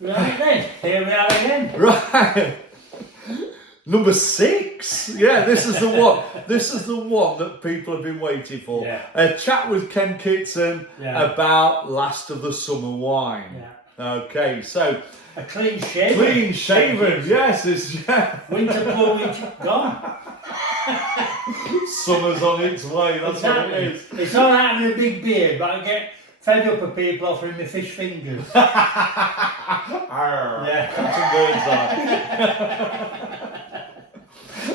Right then, here we are again. Right. Number 6. Yeah, this is the one. This is the one that people have been waiting for. Yeah. A chat with Ken Kitson about Last of the Summer Wine. Yeah. Okay, so a clean shaven. Clean shaven, yes. It's winter plumage gone. Summer's on its way. That's what it is. It's all right having a big beard, but I get fed up of people offering me fish fingers. Yeah, some birds on.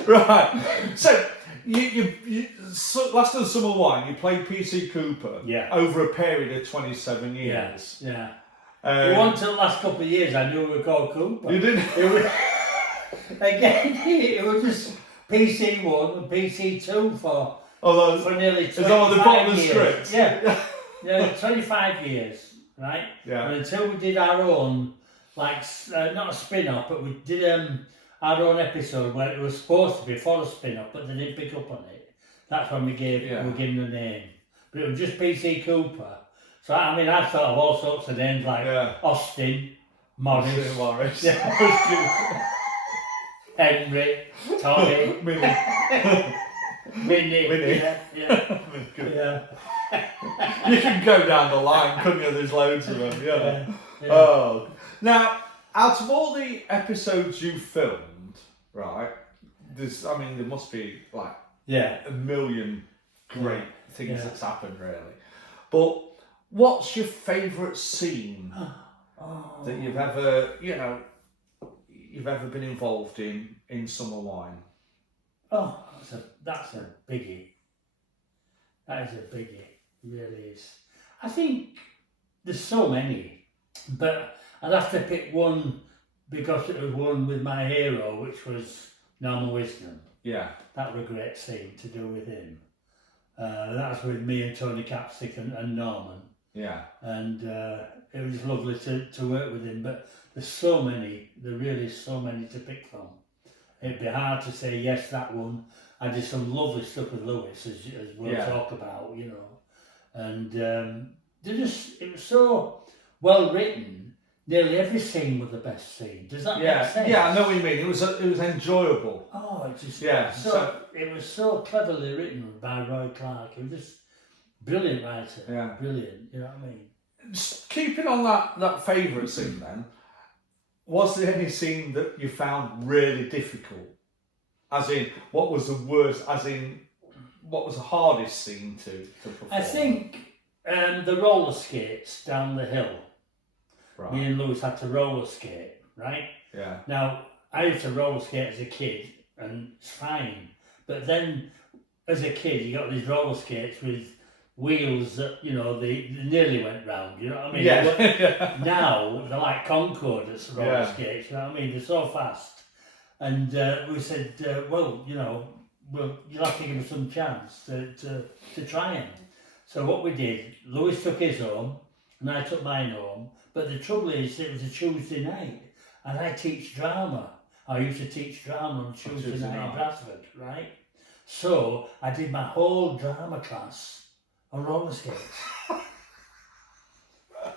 Right. So Last of the Summer Wine, you played PC Cooper over a period of 27 years. Yeah. It wasn't until the last couple of years I knew we were called Cooper. You didn't? It was just PC1 and PC2 for nearly 25 years. Is that on the bottom of the script? Yeah, 25 years, right? Yeah. And until we did our own, not a spin-off, but we did our own episode where it was supposed to be for a spin-off, but they didn't pick up on it. That's when we were given the name. But it was just PC Cooper. So, I mean, I've thought of all sorts of names like Austin, Morris, Henry, Tommy, Minnie. Yeah. You can go down the line, couldn't you? There's loads of them. Yeah. Oh. Now, out of all the episodes you filmed, right? There must be a million great things that's happened, really. But what's your favourite scene that you've ever been involved in Summer Wine? Oh, that's a biggie. That is a biggie. It really is. I think there's so many, but I'd have to pick one because it was one with my hero, which was Norman Wisdom. Yeah. That was a great scene to do with him. That was with me and Tony Capsick and Norman. Yeah. And it was lovely to work with him, but there's really so many to pick from. It'd be hard to say yes, that one. I did some lovely stuff with Lewis, as we'll talk about, and it was so well written. Nearly every scene was the best scene. Does that make sense? Yeah, I know what you mean. It was enjoyable. Oh, it just it was so cleverly written by Roy Clark. He was just brilliant writer. Yeah, brilliant. You know what I mean? Just keeping on that favourite scene, then, was there any scene that you found really difficult? As in, what was the worst? As in, what was the hardest scene to perform? I think the roller skates down the hill. Right. Me and Lewis had to roller skate, right? Yeah. Now, I used to roller skate as a kid, and it's fine. But then, as a kid, you got these roller skates with wheels that, they nearly went round, you know what I mean? Yeah. Now, they're like Concorde roller skates, you know what I mean? They're so fast. And we said, you'll have to give us some chance to try them. So what we did, Lewis took his home, and I took mine home. But the trouble is, it was a Tuesday night, and I teach drama. I used to teach drama on Tuesday night in Bradford, right? So I did my whole drama class on roller skates.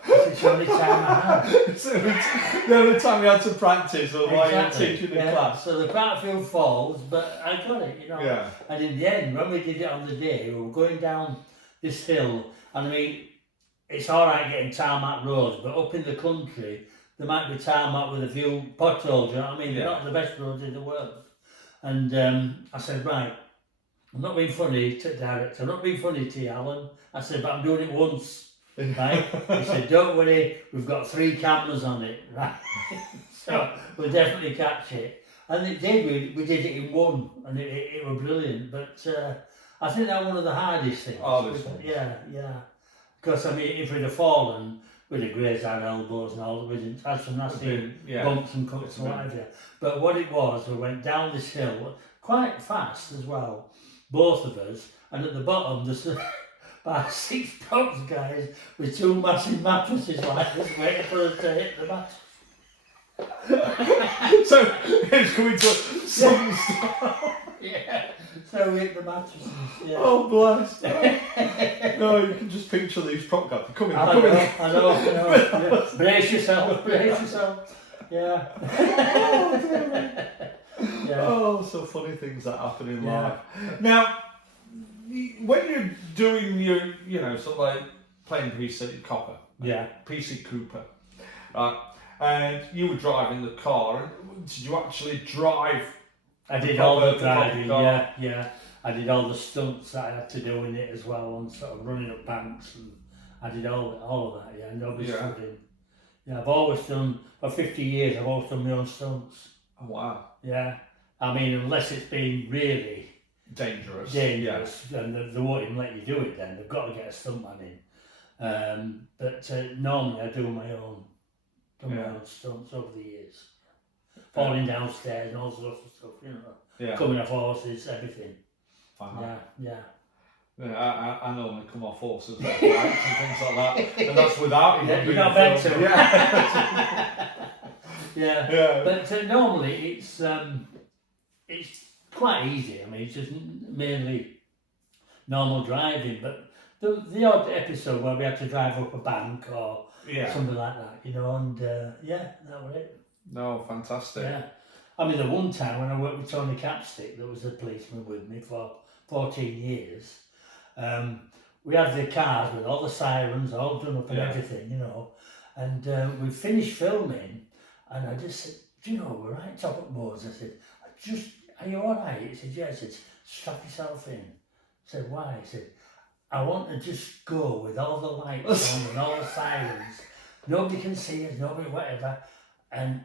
It's the only time I had. So the only time you had to practice or while you were teaching the class. So the quite a few falls, but I got it, Yeah. And in the end, when we did it on the day, we were going down this hill, and it's all right getting tarmac roads, but up in the country, there might be tarmac with a few potholes, you know what I mean? They're not the best roads in the world. And I said, right, I'm not being funny to director, I'm not being funny to you, Alan. I said, but I'm doing it once. Right? He said, don't worry, we've got 3 cameras on it, right? So we'll definitely catch it. And it did, we did it in one, and it was brilliant. But I think that was one of the hardest things. Yeah. Because, if we'd have fallen, we'd have grazed our elbows and all, we'd have had some nasty bumps and cuts and what have you. But what it was, we went down this hill, quite fast as well, both of us, and at the bottom, there's about 6 dogs, guys, with 2 massive mattresses like this, waiting for us to hit the mattress. So it's coming to some Yeah. So we hit the mattresses. Yeah. Oh, bless. No, you can just picture these prop guys. They're coming. I know. Yeah. Brace yourself. Yeah. Yeah. Oh, so funny things that happen in life. Now, when you're doing your, sort of like playing PC Copper, PC Cooper, right? And you were driving the car. And did you actually drive? I did all the driving. Yeah. I did all the stunts that I had to do in it as well, and sort of running up banks, and I did all of that. Yeah, and obviously, yeah, I've always done for 50 years. I've always done my own stunts. Oh wow. Yeah, I mean, unless it's been really dangerous, and they won't even let you do it. Then they've got to get a stuntman in. But normally I do my own stunts over the years, falling downstairs and all sorts of stuff. Coming off horses, everything. Yeah. I normally come off horses and things like that, and that's without even you're not meant to. Yeah. Yeah. But normally it's quite easy. I mean, it's just mainly normal driving, but the odd episode where we had to drive up a bank or something like that, and that was it. No, fantastic. Yeah. I mean, the one time when I worked with Tony Capstick, there was a policeman with me for 14 years. We had the cars with all the sirens all done up and everything, and we finished filming, and I just said, we're right top at Moors. I said, are you all right? He said, yeah. I said, strap yourself in. I said, why? He said, I want to just go with all the lights on and all the sirens. Nobody can see us, nobody whatever. And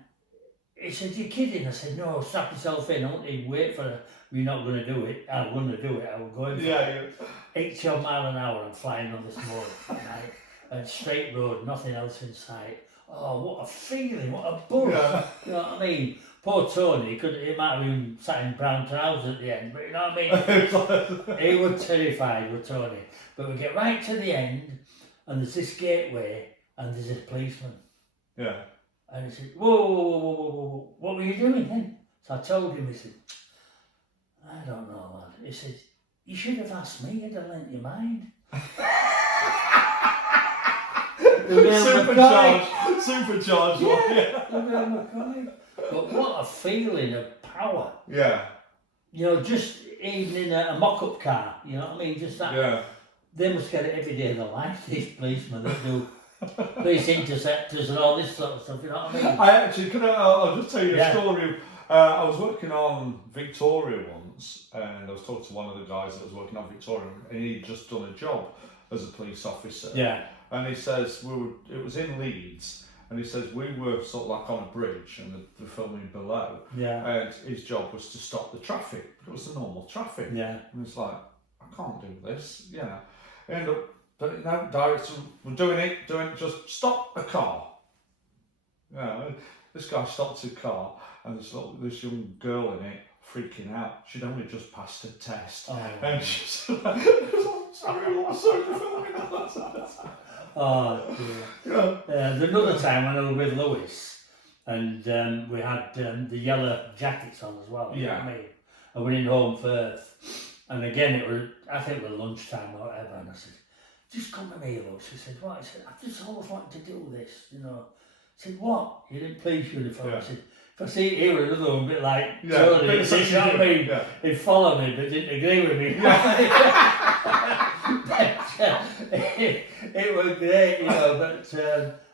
he said, you're kidding? I said, no, strap yourself in. I want you to wait for you're not going to do it. I'm going to do it. I'm going for it. 80 mile an hour, I'm flying on this moor at night. And straight road, nothing else in sight. Oh, what a feeling, what a buzz. Yeah. You know what I mean? Poor Tony, he might have been sat in brown trousers at the end, but you know what I mean? He was terrified with Tony. But we get right to the end, and there's this gateway, and there's this policeman. Yeah. And he said, whoa, what were you doing then? So I told him, he said, I don't know, lad. He said, you should have asked me, I'd have lent you mine. Supercharged one. But what a feeling of power. Yeah. Just even in a mock-up car, you know what I mean? Just that. Yeah. They must get it every day of their life, these policemen that do police interceptors and all this sort of stuff, you know what I mean? I'll just tell you a story. I was working on Victoria once, and I was talking to one of the guys that was working on Victoria, and he'd just done a job as a police officer. Yeah. And he says, it was in Leeds, and he says, we were sort of like on a bridge, and the filming below. Yeah. And his job was to stop the traffic. It was the normal traffic. Yeah. And it's like, I can't do this, End up, but no, director, we're doing it, just stop a car. This guy stopped his car, and this young girl in it freaking out. She'd only just passed her test. Oh, and she's like, I'm sorry for filming that. Oh, dear. There's another time when I was with Lewis, and we had the yellow jackets on as well. You know what I mean? And we're in Home Firth. And again, I think it was lunchtime or whatever, and I said, just come with me, Lewis. She said, what? I said, I've just always wanted to do this, I said, what? You didn't police uniform? I said, if I see it here, another one, a bit like Tony, you know what I mean? He'd follow me, but didn't agree with me. It was great, but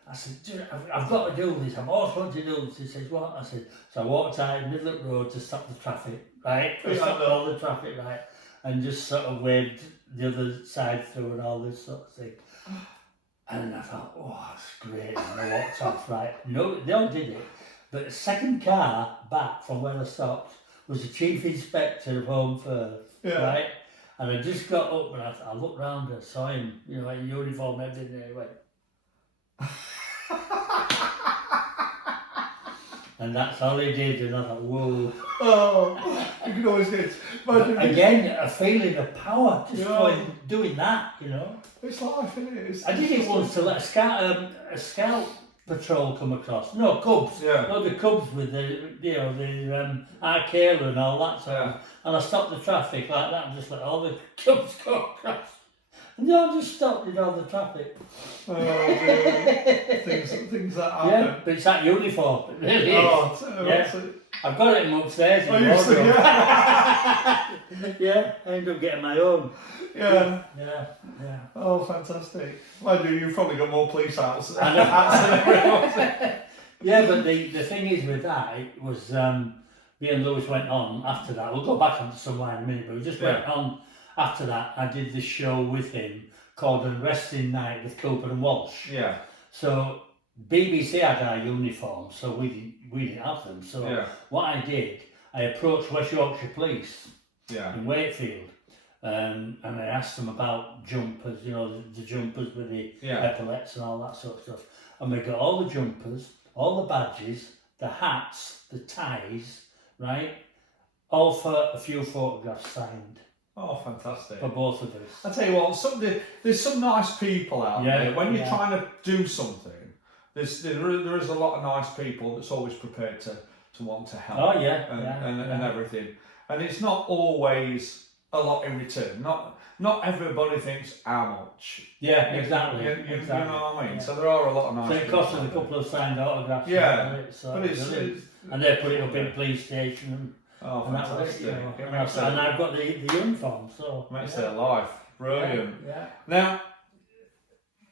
I said, I've got to do this. I've always wanted to do this. He says, what? I said, so I walked out in the middle of the road to stop the traffic, right? To stop all the traffic, right? And just sort of waved the other side through and all this sort of thing. And I thought, oh, that's great. And I walked off, right? No, they all did it. But the second car back from where I stopped was the chief inspector of Home Firth, right? And I just got up and I looked round and saw him, in uniform and everything, and he went. And that's all he did, and I thought, whoa. Oh, you can always get again, a feeling of power, just doing that, It's life, isn't it? I did it once to let a scout patrol come across. No, cubs. Yeah. No, the cubs with the, the Arcala and all that sort of. And I stopped the traffic like that and just let all the cubs go across. And they all just stopped in all the traffic. Oh, dear. things that happen. Yeah, but it's that uniform. It really is. Oh, yeah. I've got it upstairs in the wardrobe. Yeah, I ended up getting my own. Yeah. Yeah. Oh, fantastic. Well, you've probably got more police hats. Yeah, but the thing is with that, it was me and Lewis went on after that. We'll go back onto some line in a minute, but we just went on after that. I did this show with him called A Wrestling Night with Cooper and Walsh. Yeah. So BBC had our uniforms, so we didn't have them. So what I did, I approached West Yorkshire Police in Wakefield. And I asked them about jumpers, the jumpers with the epaulets and all that sort of stuff. And we got all the jumpers, all the badges, the hats, the ties, right? All for a few photographs signed. Oh, fantastic. For both of us. I tell you what, there's some nice people out there. When you're trying to do something, there is a lot of nice people that's always prepared to want to help. Oh, and everything. And it's not always a lot in return. Not everybody thinks how much. Yeah, exactly. You know what I mean? Yeah. So there are a lot of nice. So it cost us a couple of signed autographs. Yeah, but and they put it up in the police station. And fantastic! And I've got the uniform, so makes their life brilliant. Yeah. Now,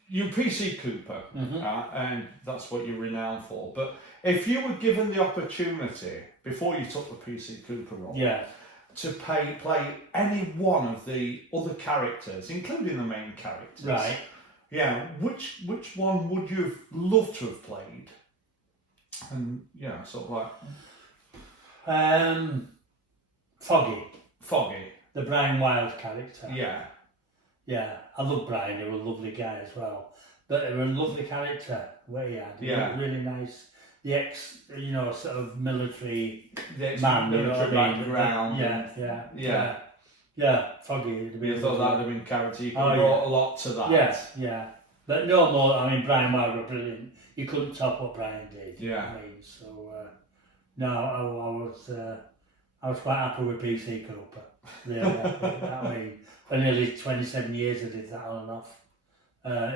you PC Cooper, and that's what you're renowned for. But if you were given the opportunity before you took the PC Cooper role, to play any one of the other characters, including the main characters. Right. Yeah. Which one would you have loved to have played? And sort of like Foggy. The Brian Wilde character. Yeah. Yeah. I love Brian, he was a lovely guy as well. But he was a lovely character where he had. He was really nice. The ex, sort of military man, military background. Yeah, Foggy. You thought that would have been character. You could brought a lot to that. Yeah. But no more. I mean, Brian Wilde was brilliant. You couldn't top what Brian did. Yeah. I mean, so I was quite happy with PC Cooper. Yeah. I mean, for nearly 27 years I did that on and off.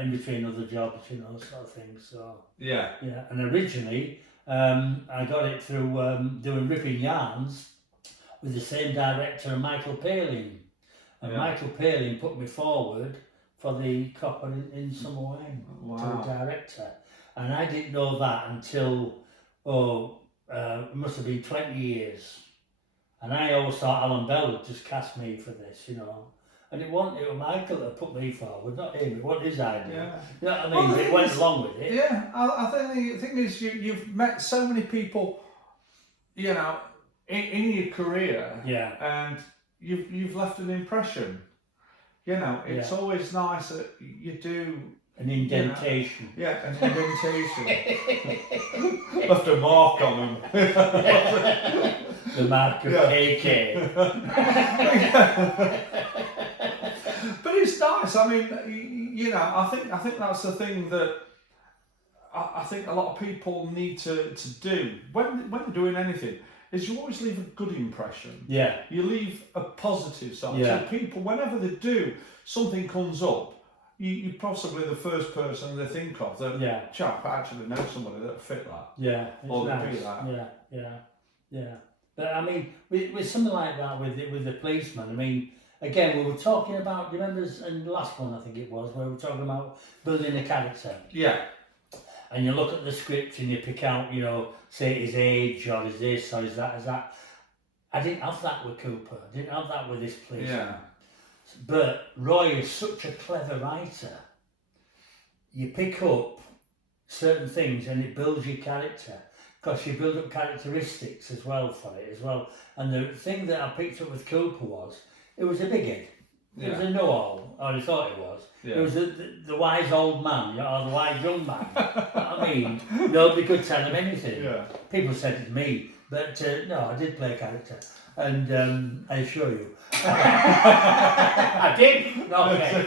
In between other jobs, sort of thing. So yeah. And originally, I got it through doing Ripping Yarns with the same director, Michael Palin. And Michael Palin put me forward for the Copper in Summer Wine to a director, and I didn't know that until it must have been 20 years. And I always thought Alan Bell would just cast me for this, And it was Michael that put me forward, not him. It wasn't his idea. You know what I mean? But it went along with it. Yeah, I think the thing is you've met so many people, in your career. Yeah. And you've left an impression. It's always nice that you do an indentation. An indentation. Left a mark on them. The mark of KK. But it's nice. I mean, I think that's the thing that I think a lot of people need to do when they're doing anything. Is you always leave a good impression. Yeah. You leave a positive side. Yeah. So people, whenever they do, something comes up, you're possibly the first person they think of that, chap, I actually know somebody that fit that. Yeah. Or nice. be that. Yeah. But I mean, with something like that, with the policeman, I mean, again, we were talking about, do you remember in the last one, I think it was, where we were talking about building a character? Yeah. And you look at the script and you pick out, say his age or his this or his that. I didn't have that with Cooper. I didn't have that with this policeman. Yeah. But Roy is such a clever writer. You pick up certain things and it builds your character. Because you build up characteristics as well for it as well. And the thing that I picked up with Cooper was, it was a big head. It was a know-all, or I thought it was. Yeah. It was the wise old man, or the wise young man. I mean, nobody could tell him anything. Yeah. People said it to me, but no, I did play a character. And I assure you. I did? Okay.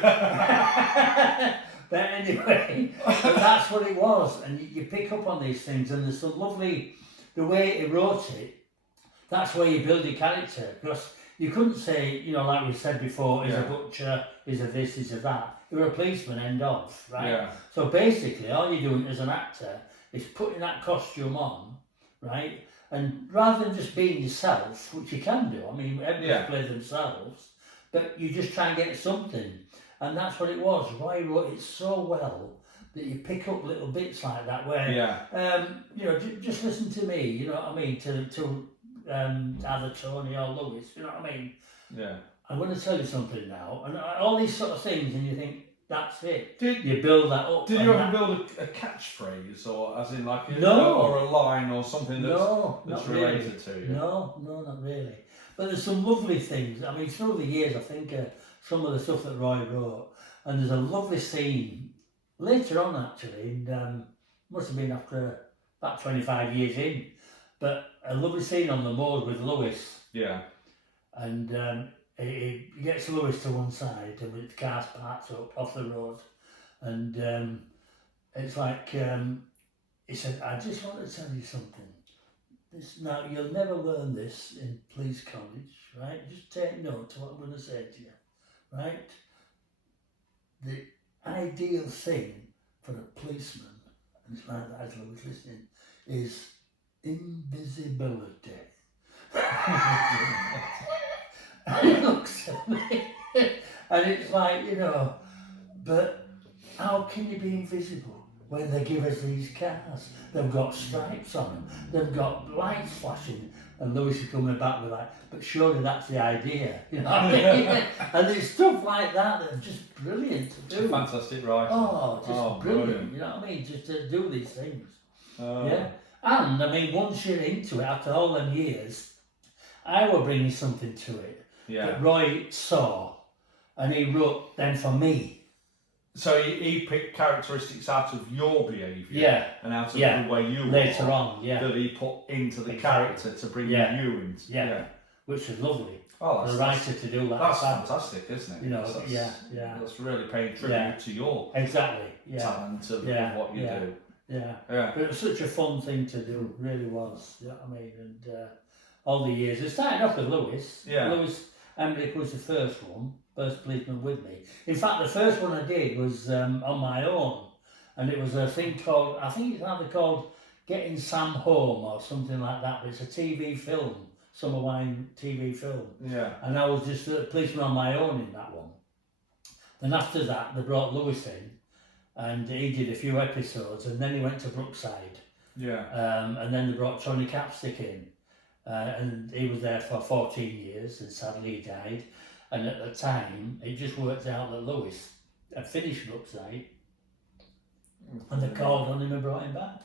But anyway, but that's what it was. And you pick up on these things, and there's some lovely, the way he wrote it, that's where you build your character. Because you couldn't say, you know, like we said before, he's a butcher, he's a this, he's a that. You're a policeman, end of, right? Yeah. So basically, all you're doing as an actor is putting that costume on, right? And rather than just being yourself, which you can do, I mean, everybody plays themselves, but you just try and get something. And that's what it was. Roy wrote it so well that you pick up little bits like that where, you know, just listen to me, you know what I mean, to either Tony or Lewis, you know what I mean? Yeah. I'm going to tell you something now, and all these sort of things, and you think, that's it. You build that up. Did you ever build a catchphrase, or as in like or a line or something that's related to you? No, not really. But there's some lovely things. I mean, through the years, I think some of the stuff that Roy wrote, and there's a lovely scene later on actually, and must have been after about 25 years in, but a lovely scene on the moor with Lewis. Yeah. And he gets Lewis to one side, and with the car's parked up off the road, and it's like he said, "I just want to tell you something. Now you'll never learn this in police college, right? Just take note to what I'm going to say to you, right? The ideal thing for a policeman, and it's like that as I was listening, is invisibility." And he looks at me, and it's like, you know, but how can you be invisible when they give us these cars? They've got stripes on them, they've got lights flashing, and Lewis is coming back with like, but surely that's the idea, you know what I mean? And there's stuff like that that's just brilliant to do. Fantastic writing. Oh, brilliant, you know what I mean? Just to do these things. Yeah. And, I mean, once you're into it, after all them years, I will bring something to it that Roy saw, and he wrote then for me. So he picked characteristics out of your behaviour and out of the way you later were on, that he put into the character to bring you into. Which is lovely. Oh, for a writer to do that. That's fantastic, isn't it? You know, That's really paying tribute to your talent of what you do. Yeah. But it was such a fun thing to do, it really was. You know what I mean? And all the years. It started off with Lewis. Lewis Emmerich was the first policeman with me. In fact, the first one I did was on my own. And it was a thing called, I think it's either called Getting Sam Home or something like that. But it's a TV film, summer wine TV film. Yeah. And I was just a policeman on my own in that one. Then after that, they brought Lewis in. And he did a few episodes, and then he went to Brookside. Yeah. And then they brought Tony Capstick in, and he was there for 14 years, and sadly he died. And at the time, it just worked out that Lewis had finished Brookside, and they called on him and brought him back,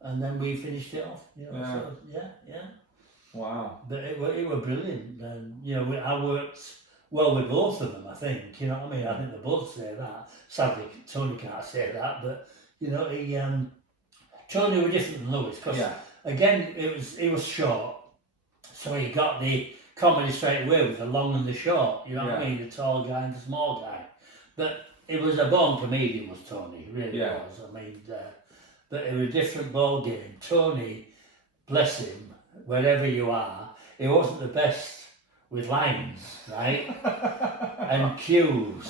and then we finished it off. You know, so, Wow. But it were brilliant, and you know, I worked well with both of them, I think, you know what I mean? I think they both say that. Sadly, Tony can't say that, but, you know, Tony were different than Lewis, because, again, he was short, so he got the comedy straight away with the long and the short, you know what I mean? The tall guy and the small guy. But it was a born comedian, was Tony, he really was. I mean, but it was a different ball game. Tony, bless him, wherever you are, he wasn't the best with lines, right? And cues.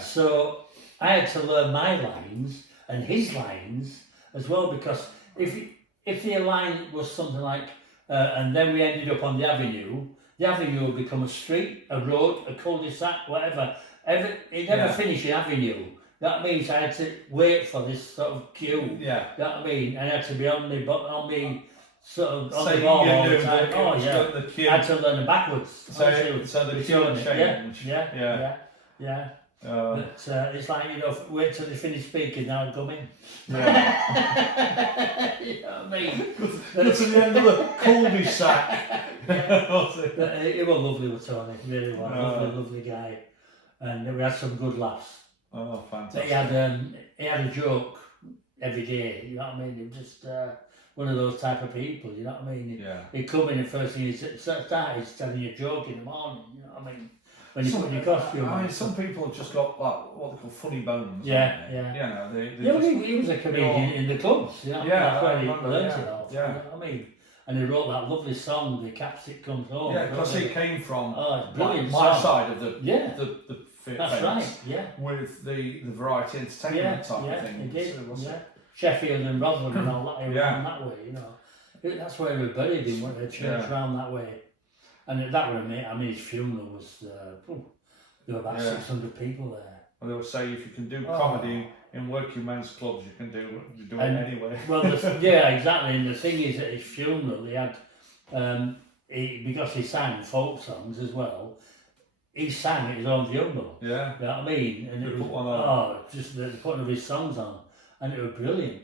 So I had to learn my lines and his lines as well, because if the line was something like, and then we ended up on the avenue would become a street, a road, a cul-de-sac, whatever. It never finished the avenue. That means I had to wait for this sort of cue. Yeah. You know what I mean? I had to be on me sort of on the ball all the time. I had to learn them backwards. So the cue changed. Yeah. But it's like, you know, wait till they finish speaking, now I'd come in. You know what I mean? Go to the end of the cul-de-sac. But he was lovely with Tony, really was. Lovely guy. And we had some good laughs. Oh, fantastic. But he had a joke every day, you know what I mean? He was just one of those type of people, you know what I mean? He'd come in and first thing he started telling you a joke in the morning, you know what I mean? when you put in your costume I on. mean, some people have just got like what they call funny bones. Yeah, haven't they? yeah. You know, they Yeah, just, he was a comedian in the clubs, you know. Yeah, That's where he remember, learned yeah, it all. yeah. You know what I mean? And he wrote that lovely song, The Capsic Comes Home. yeah, because it came from it's brilliant my song. side of the Yeah. the That's fence right, yeah. with the variety entertainment type of thing. He did, So it was- yeah. Sheffield and Rotherham and all that, Yeah. around that way, you know. That's where we buried him, went to church Yeah. round that way. And that was, I mean, his funeral was, there were about 600 people there. And they would say if you can do Oh. comedy in working men's clubs, you can do it And- anyway. Well, yeah, exactly. And the thing is, at his funeral, he had, because he sang folk songs as well, he sang at his own funeral. Yeah. You know what I mean? And They it put was, one on. just the putting of his songs on, and it was brilliant.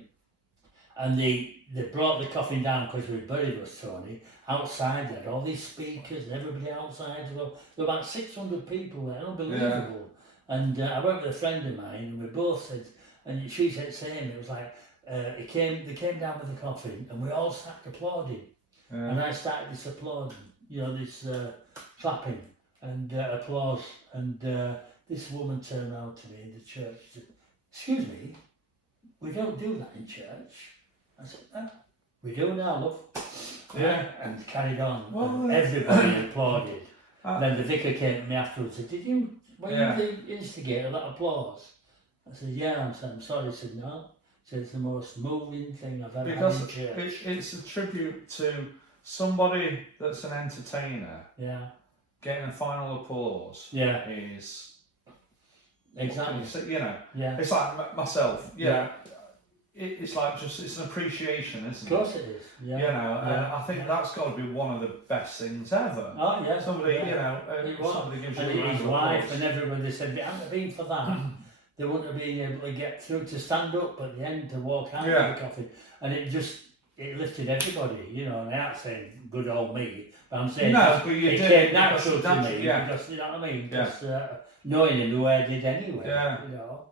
And they brought the coffin down because we buried us, Tony. Outside, they had all these speakers and everybody outside. There were about 600 people there, unbelievable. And I went with a friend of mine, and we both said, and she said same. It was like they came down with the coffin, and we all started applauding. Yeah. And I started this applauding, you know, this clapping and applause. And this woman turned around to me in the church and said, "Excuse me, we don't do that in church." I said, "Oh, we do now, love." Yeah. And carried on. Well, And everybody applauded. Ah. Then the vicar came to me afterwards and said, were you the instigator of that applause? I said, "Yeah." I'm sorry. He said, "No." He said, "It's the most moving thing I've ever had in church." It's a tribute to somebody that's an entertainer. Yeah. Getting a final applause. Yeah. Is exactly. You know. Yeah. It's like myself. Yeah. It's like it's an appreciation, isn't it? Of course it is. Yeah. You know, and I think that's got to be one of the best things ever. Oh yeah. Somebody, yeah. you know, somebody gives you and a round his of wife applause. and everybody said, if it hadn't been for that, they wouldn't have been able to get through to stand up at the end to walk out of the coffin. And it lifted everybody, you know. And I ain't saying good old me, but I'm saying no, but you it did came natural to me. Yeah. Because, you know what I mean? Yeah. Because knowing him the way I did anyway. Yeah. You know.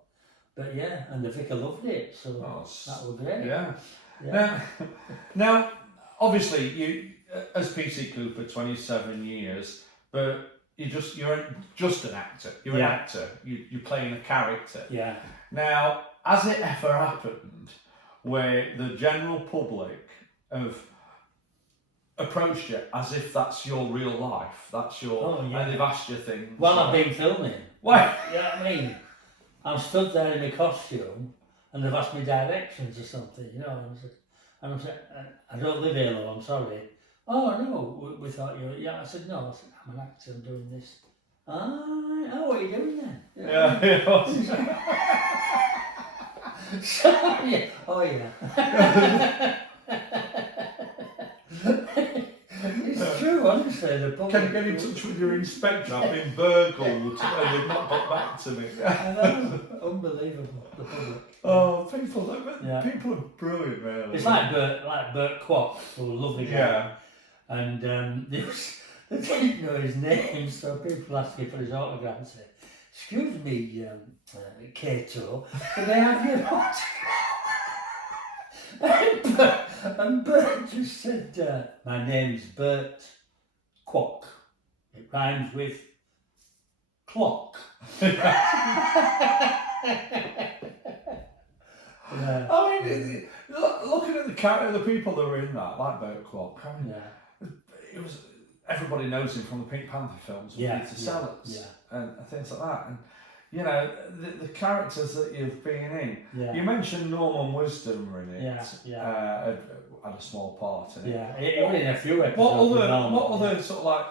But yeah, and the vicar loved it, so that was great. Yeah. Now, obviously, you as PC Cooper, 27 years, but you're just an actor. You're an actor. You're playing a character. Yeah. Now, has it ever happened where the general public have approached you as if that's your real life, that's your, and they've asked you things? Well, I've been filming. Why? You know what I mean? I'm stood there in my costume, and they've asked me directions or something, you know. And I said, "I don't live here, love, I'm sorry." "Oh no, we thought you were." "Yeah." I said, "No, I said, I'm an actor, I'm doing this." "Oh, what are you doing then?" You know? So, yeah. Oh yeah. It's true, honestly. The public. Can you get in touch with your inspector? I've been burgled and they've not got back to me. I know, unbelievable. The public. Oh, people are brilliant, really. It's like Bert Kwok, who was a lovely guy. Yeah. And they didn't know his name, so people asked him for his autograph and said, "Excuse me, Kato, can I have your autograph?" And Bert just said, "My name's Bert Kwok. It rhymes with clock." Yeah. I mean, looking at the character, the people that were in that, like Bert Kwok, I mean, it was, everybody knows him from the Pink Panther films, Peter Sellers, and things like that. And you know, the characters that you've been in. You mentioned Norman Wisdom were in it. Had a small part in it. Yeah, it was in a few episodes. What other sort of like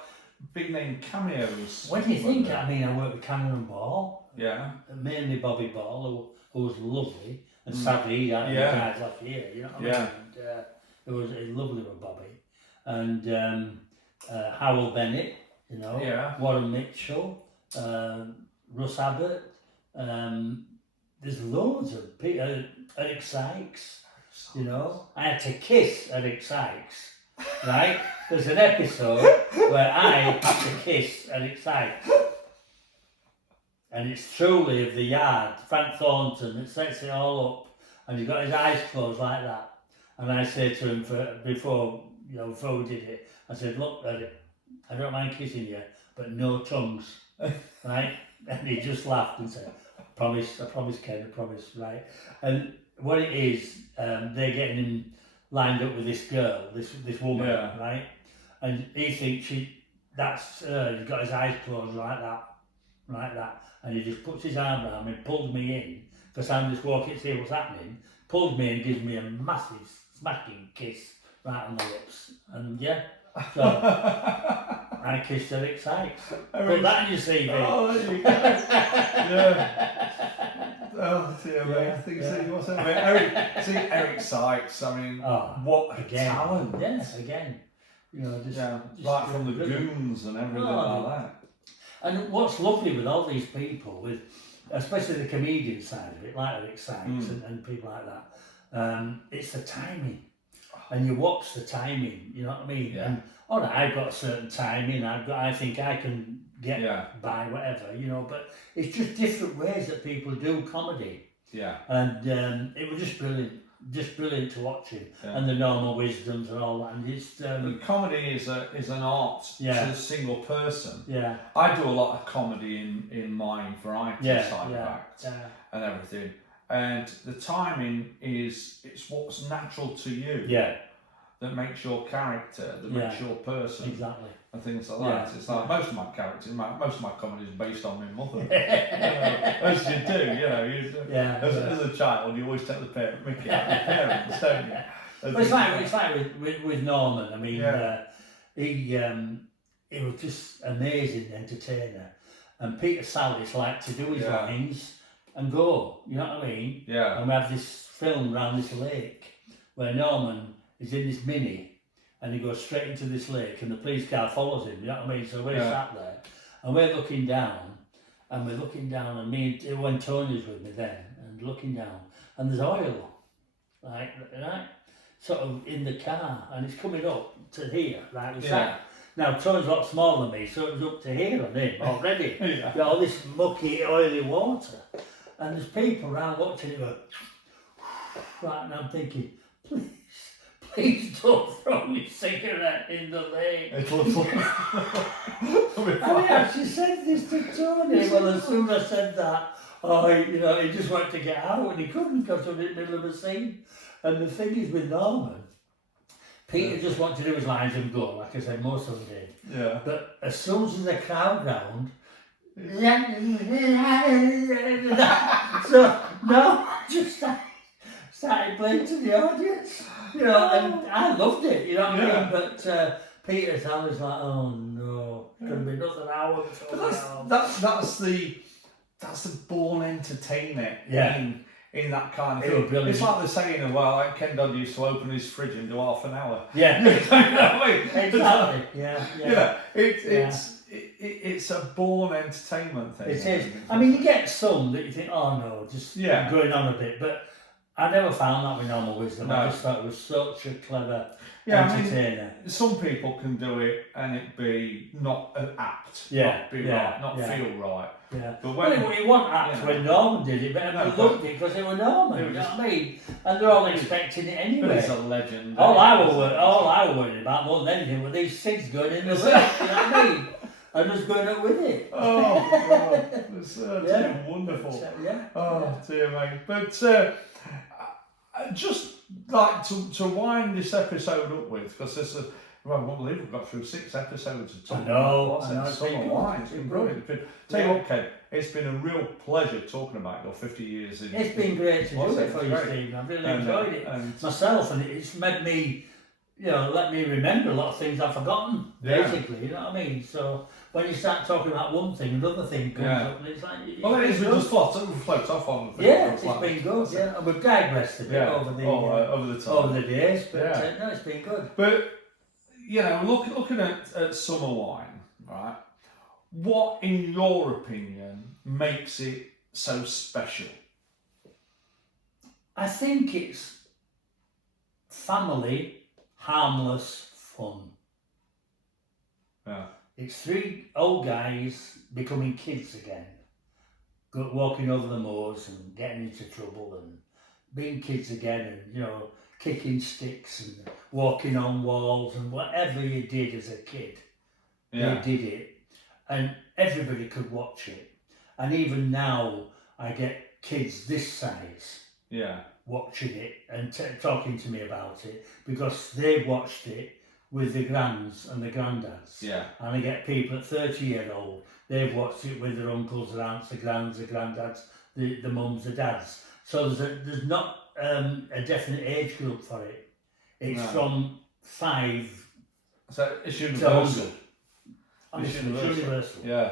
big name cameos? When do you think? I mean, I worked with Cameron Ball. Yeah. Mainly Bobby Ball, who was lovely, and sadly he died last year. You know what I mean? And, it was lovely with Bobby, and Howell Bennett. You know. Yeah. Warren Mitchell, Russ Abbott. There's loads of people. Eric Sykes. You know, I had to kiss Eric Sykes, right? There's an episode where I had to kiss Eric Sykes. And it's truly of the Yard, Frank Thornton, that sets it all up. And he's got his eyes closed like that. And I say to him before we did it, I said, "Look, Eric, I don't mind kissing you, but no tongues, right? And he just laughed and said, I promise, Ken, I promise, right? And what it is, they're getting him lined up with this girl, this woman, right? And he thinks that's her. He's got his eyes closed like that, and he just puts his arm around me, pulls me in, because I'm just walking to see what's happening, pulls me and gives me a massive smacking kiss right on the lips, and so I kissed Eric Sykes. Put that in your CV. Oh, there you go. Yeah. Oh dear me. Eric Sykes. I mean, what a talent. Yes, again. Just like from the Goons and everything like that. And what's lovely with all these people, especially the comedian side of it, like Eric Sykes and people like that, it's the timing. And you watch the timing, you know what I mean? Yeah. And I've got a certain timing, I think I can get by whatever, but it's just different ways that people do comedy. Yeah. And it was just brilliant to watch him, and the normal wisdoms and all that. And it's comedy is an art to a single person. Yeah. I do a lot of comedy in my variety side of act and everything. And the timing it's what's natural to you. Yeah. That makes your character, that makes your person. Exactly. And things like that. It's like most of my characters, most of my comedy is based on my mother. As you do, as a child, you always take the mickey out of your parents, don't you? But it's like with Norman. I mean, he was just amazing entertainer. And Peter Sallis liked to do his lines and go, you know what I mean? Yeah. And we have this film around this lake where Norman is in this Mini and he goes straight into this lake and the police car follows him, you know what I mean? So we're sat there and we're looking down and when Tony's with me then, and looking down and there's oil, right, sort of in the car, and it's coming up to here, right? Now Tony's a lot smaller than me, so it was up to here on him already. All this mucky, oily water, and there's people around watching it go, right, and I'm thinking, please don't throw me cigarette in the lake. It looks like And he actually said this to Tony. Well, as soon as I said that, he just wanted to get out and he couldn't because of the middle of a scene. And the thing is with Norman, Peter just wanted to do his lines and go, like I said, most of them did. Yeah. But as soon as there's a crowd round, so no, just started playing to the audience, and I loved it, you know what I mean? But Peter's always like, oh no, it's going to be another hour. That's the born entertainer in that kind of thing. It's like the saying of, like Ken Dodd used to open his fridge and do half an hour. Yeah. You know what I mean? Exactly. It's a born entertainment thing. It is. I mean, you get some that you think, oh no, just going on a bit, but I never found that with Normal Wisdom. I just thought it was such a clever entertainer. I mean, some people can do it and it be not apt, not be right, not feel right. Yeah. But when it wasn't apt when Norman did it, but everyone loved it because it was Norman, you know what I mean? And they're all expecting it anyway. But it's a legend. All I was worried about more than anything were these cigs going in the lake, you know what I mean? I'm just going up with it. Oh, it's wonderful. Dear me. But just like to wind this episode up with, because this is, I won't believe we've got through 6 episodes of talking about Summer Wine. It's been brilliant. Tell you what, Ken, it's been a real pleasure talking about your 50 years. It's been great to do it for you, Steve. I've really enjoyed it myself, and it's made me, let me remember a lot of things I've forgotten, basically, you know what I mean? So when you start talking about one thing, another thing comes up, and it's like... it just floats off on the thing. Yeah, it's been good, and we've digressed a bit over the days, but no, it's been good. But, looking at Summer Wine, right, what, in your opinion, makes it so special? I think it's family, harmless fun. Yeah. It's 3 old guys becoming kids again, walking over the moors and getting into trouble and being kids again, and kicking sticks and walking on walls and whatever you did as a kid. they did it, and everybody could watch it. And even now, I get kids this size watching it and talking to me about it because they've watched it with the grands and the granddads. Yeah. And I get people at 30-year-old, they've watched it with their uncles, their aunts, the grands, the granddads, the mums, the dads. So there's not a definite age group for it. It's from 5. So it's universal. It's universal. Yeah.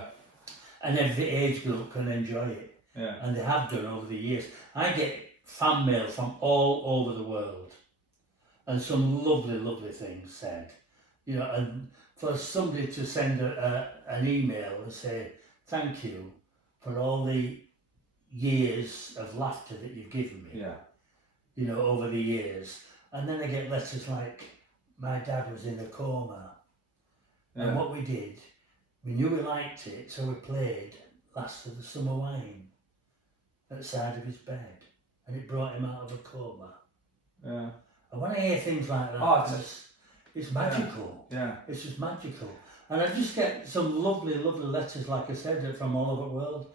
And every age group can enjoy it. Yeah. And they have done over the years. I get fan mail from all over the world. And some lovely, lovely things said. You know, and for somebody to send an email and say, thank you for all the years of laughter that you've given me. Yeah. You know, over the years. And then I get letters like, my dad was in a coma. Yeah. And what we did, we knew he liked it, so we played Last of the Summer Wine at the side of his bed. And it brought him out of a coma. Yeah. And when I hear things like that, it's magical. Yeah. It's just magical. And I just get some lovely, lovely letters, like I said, from all over the world,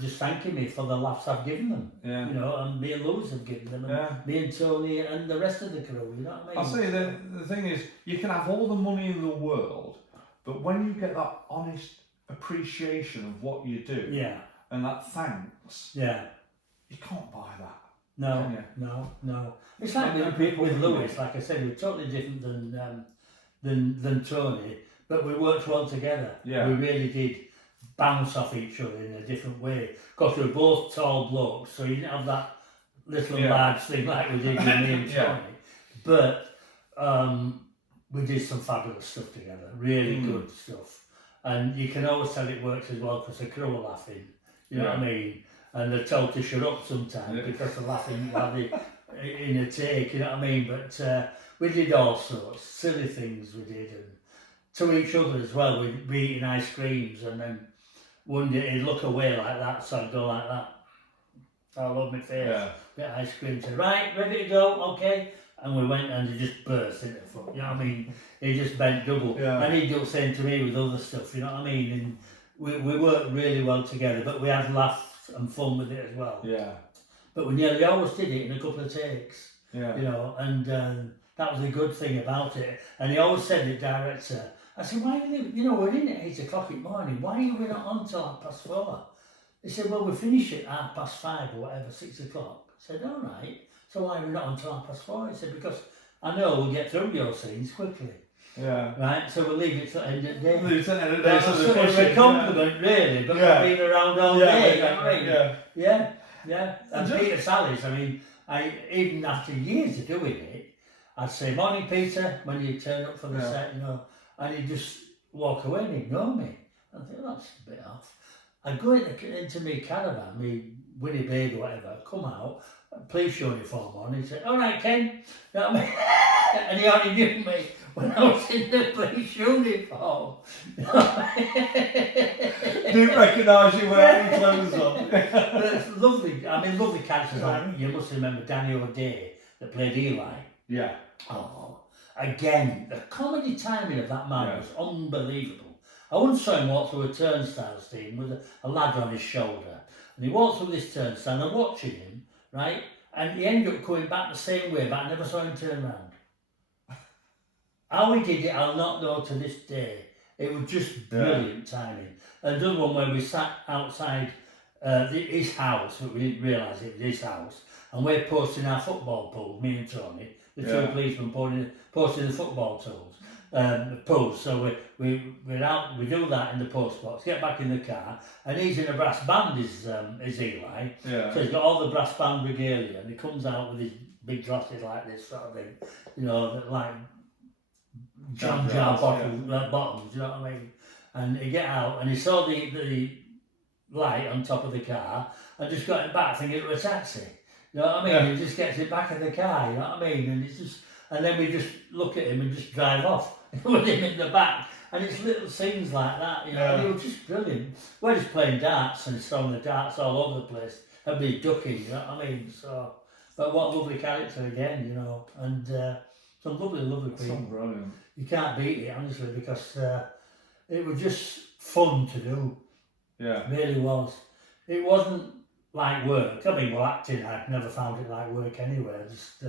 just thanking me for the laughs I've given them. Yeah. You know, and me and Louis have given them, and me and Tony and the rest of the crew, you know what I mean? I'll say the thing is, you can have all the money in the world, but when you get that honest appreciation of what you do, and that thanks, you can't buy that. No. It's like with Louis, like I said, we're totally different than Tony, but we worked well together. Yeah. We really did bounce off each other in a different way. Because we were both tall blokes, so you didn't have that little large thing like we did with me and Tony. But we did some fabulous stuff together, really good stuff. And you can always tell it works as well because the crew are laughing, you know what I mean? And they're told to shut up sometimes because they're laughing in a take, you know what I mean? But we did all sorts, silly things we did, and to each other as well. We'd be eating ice creams, and then one day he'd look away like that, so I'd go like that, all over my face, bit of ice cream, say, right, ready to go, okay? And we went and he just burst into the front, you know what I mean? He just bent double. And he'd do the same to me with other stuff, you know what I mean? And we worked really well together, but we had laughs and fun with it as well. Yeah. But we nearly always did it in a couple of takes, you know, and that was the good thing about it. And he always said, the director, I said, why are you, you know, we're in at 8 o'clock in the morning, why are we not on till 4:30? He said, well, we finish at 5:30 or whatever, 6 o'clock. I said, all right, so why are we not on till 4:30? He said, because I know we'll get through your scenes quickly. Yeah. Right, so we'll leave it to the end of the day. Leave it to the end of the day. That's sort of a compliment, really, but we've been around all day, you know what I mean? Yeah. And Peter Sallis, I mean, even after years of doing it, I'd say, morning, Peter, when you turn up for the set, you know, and he'd just walk away and ignore me. I think that's a bit off. I'd go into my caravan, my Winnipeg or whatever, I'd come out, police uniform on, he'd say, all right, Ken, you know what I mean? And he only knew me when I was in the police uniform. Didn't recognise you wearing clothes on. But it's lovely. I mean, lovely characters like, you must remember Danny O'Day that played Eli. Yeah. Oh, again, the comedy timing of that man was unbelievable. I once saw him walk through a turnstile, Steve, with a lad on his shoulder. And he walked through this turnstile, and I'm watching him, right? And he ended up coming back the same way, but I never saw him turn around. How he did it, I'll not know to this day. It was just brilliant timing. Another one where we sat outside his house, but we didn't realise it was his house, and we're posting our football pool, me and Tony, the two policemen posting the football poles. So we're out, we do that in the post box, get back in the car, and he's in a brass band, is Eli. Yeah. So he's got all the brass band regalia, and he comes out with his big glasses like this sort of thing, you know, like jam jar bottoms, you know what I mean? And he get out and he saw the light on top of the car and just got it back thinking it was a taxi. You know what I mean? Yeah. He just gets it back in the car, you know what I mean? And it's just, and then we just look at him and just drive off with him in the back. And it's little scenes like that, you know, and they were just brilliant. We're just playing darts and throwing the darts all over the place. Everybody ducking, you know what I mean? So, but what a lovely character again, you know, and some lovely, lovely people. So brilliant. You can't beat it, honestly, because it was just fun to do. Yeah. It really was. It wasn't like work. I mean, well, acting, I've never found it like work anyway. Just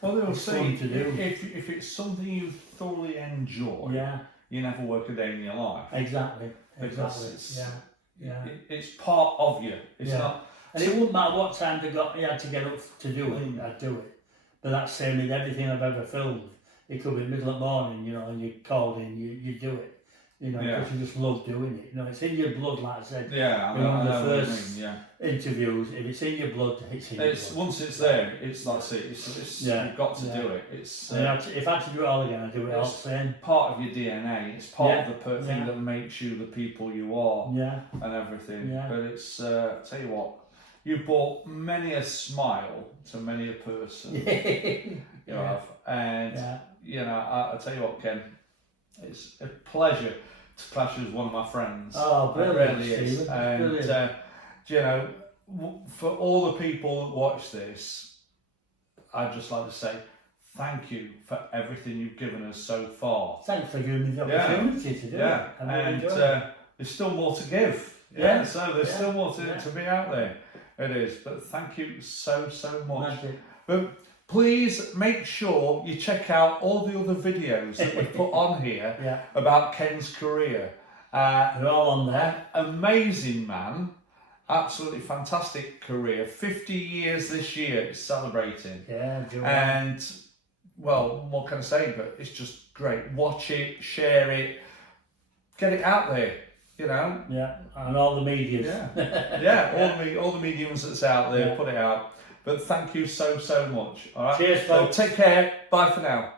Well, they'll it's see fun to do. if it's something you thoroughly enjoy. Yeah, You never work a day in your life. exactly. Because Exactly. Yeah. It's part of you. It's Yeah. not. And it wouldn't matter what time you had to get up to do it, I'd do it. But that's same with everything I've ever filmed. It could be middle of the morning, you know, and you called in, you do it. You know, because you just love doing it. You know, it's in your blood, like I said. Yeah, I in one of know the what you first mean, interviews, if it's in your blood, it's in your blood. Once it's there, it's like you've got to do it. It's if I had to do it all again, I'd do it all the same. part of your DNA. It's part of the thing that makes you the people you are. Yeah. And everything. Yeah. But it's tell you what, you brought many a smile to many a person. You have, and you know, I tell you what, Ken, it's a pleasure to clash with one of my friends. Oh, brilliant! It really is. Stephen. And Brilliant. you know, for all the people that watch this, I'd just like to say thank you for everything you've given us so far. Thanks for giving me the opportunity to do it. I really enjoyed it. There's still more to give. So there's still more to be out there. It is. But thank you so much. Magic. But please make sure you check out all the other videos that we've put on here about Ken's career. They're all on there. Amazing man. Absolutely fantastic career. 50 years this year it's celebrating. Yeah, and well, what can I say? But it's just great. Watch it, share it, get it out there. You know. Yeah, and all the medias. All the mediums that's out there, put it out. But thank you so much. All right. Cheers, folks. So take care. Bye for now.